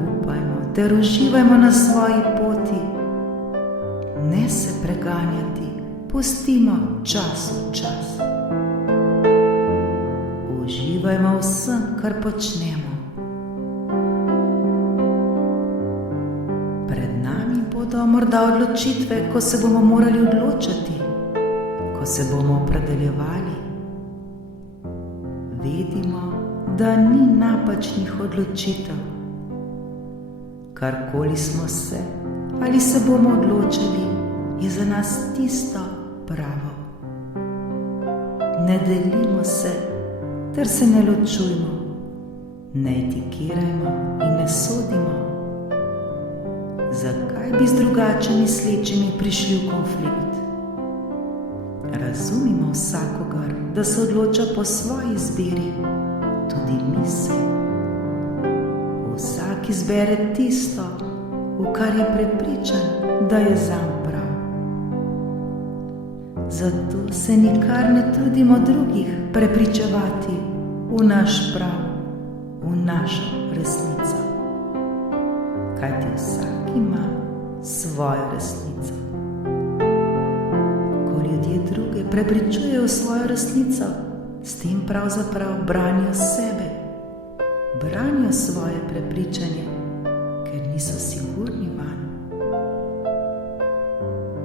zaupajmo ter uživajmo na svoji poti. Ne se preganjati, pustimo času čas. Uživajmo vsem, kar počnemo. Pred nami bodo morda odločitve, ko se bomo morali odločati, ko se bomo opredeljevali. Vedimo, da ni napačnih odločitev. Karkoli smo se ali se bomo odločili, je za nas tisto pravo. Ne delimo se ter se ne ločujmo, ne etikirajmo in ne sodimo. Zakaj bi z drugače mislečimi prišli v konflikt? Razumimo vsakogar, da se odloča po svoji izbiri, tudi misel. Vsak izbere tisto, v kar je prepričan, da je zanj prav. Zato se nikar ne trudimo drugih prepričevati v naš prav, v našo resnico. Kajti vsak ima svojo resnico. Ko ljudje druge prepričujejo v svojo resnico, s tem pravzaprav branijo sebe, branijo svoje prepričanje, ker niso sigurni vanj.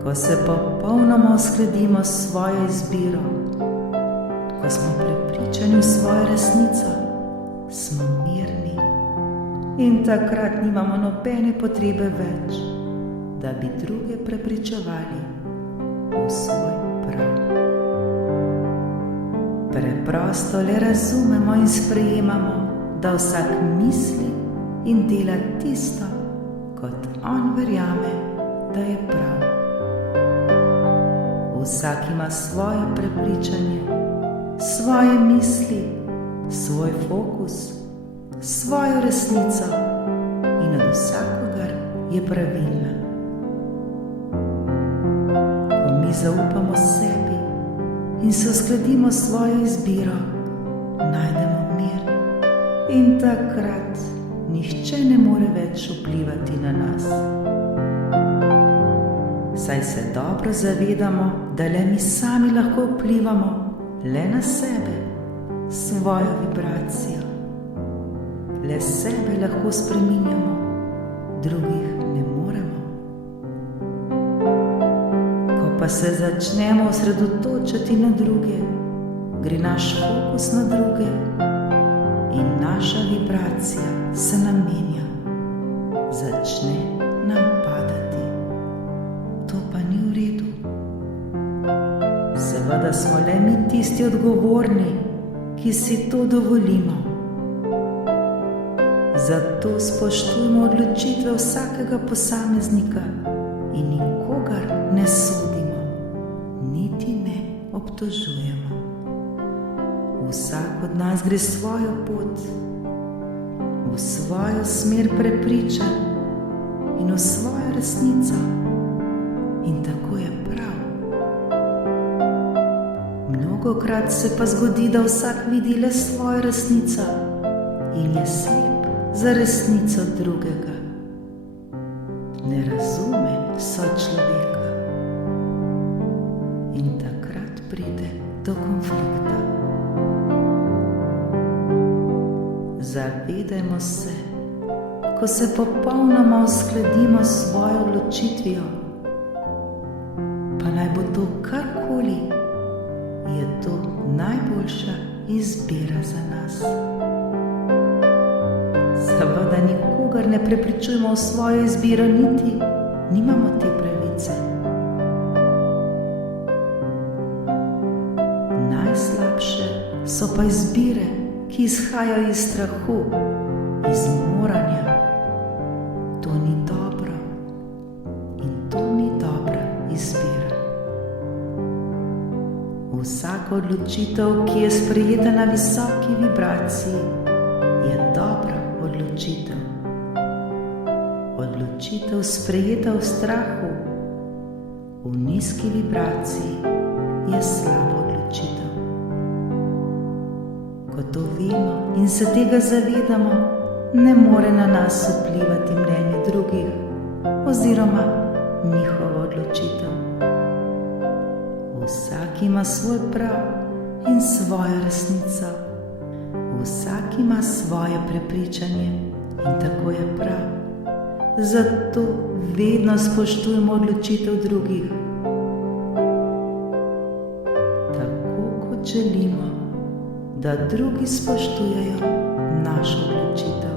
Ko se popolnoma uskladimo s svojo izbiro, ko smo prepričani v svojo resnico, smo mirni in takrat nimamo nobene potrebe več, da bi druge prepričevali v svoj prav. Preprosto le razumemo in sprejemamo, da vsak misli in dela tisto, kot on verjame, da je prav. Vsak ima svoje prepričanje, svoje misli, svoj fokus, svojo resnico in od vsakogar je pravilna. Ko mi zaupamo sebi in se uskladimo s svojo izbiro, najdemo mir in takrat nihče ne more več vplivati na nas. Saj se dobro zavedamo, da le mi sami lahko vplivamo le na sebe, svojo vibracijo. Le sebe lahko spreminjamo, drugih ne moremo. Ko pa se začnemo osredotočati na druge, gre naš fokus na druge in naša vibracija se namenja, začne nam padati. To pa ni v redu. Seveda smo le mi tisti odgovorni, ki si to dovolimo. Zato spoštujmo odločitve vsakega posameznika in nikogar ne sodimo, niti ne obtožujemo. Vsak od nas gre svojo pot, v svojo smer prepričan in v svojo resnico. In tako je prav. Mnogokrat se pa zgodi, da vsak vidi le svojo resnico in je slep za resnico drugega. Ne razume sočloveka in takrat pride do konflikta. Zavedajmo se, ko se popolnoma uskladimo s svojo odločitvijo, pa naj bo to karkoli, je to najboljša izbira za nas. Seveda nikogar ne prepričujemo v svojo izbiro, niti nimamo te pravice. Najslabše so pa izbire, ki izhajajo iz strahu, iz moranja. To ni dobro in to ni dobra izbira. Vsaka odločitev, ki je sprejeta na visoki vibraciji, je dobra odločitev. Odločitev sprejeta v strahu, v nizki vibraciji, je slaba odločitev. Ko to vemo in se tega zavedamo, ne more na nas vplivati mnenje drugih oziroma njihova odločitev. Vsak ima svoj prav in svojo resnico. Vsak ima svoje prepričanje in tako je prav. Zato vedno spoštujemo odločitev drugih, tako kot želimo, da drugi spoštujejo našo odločitev.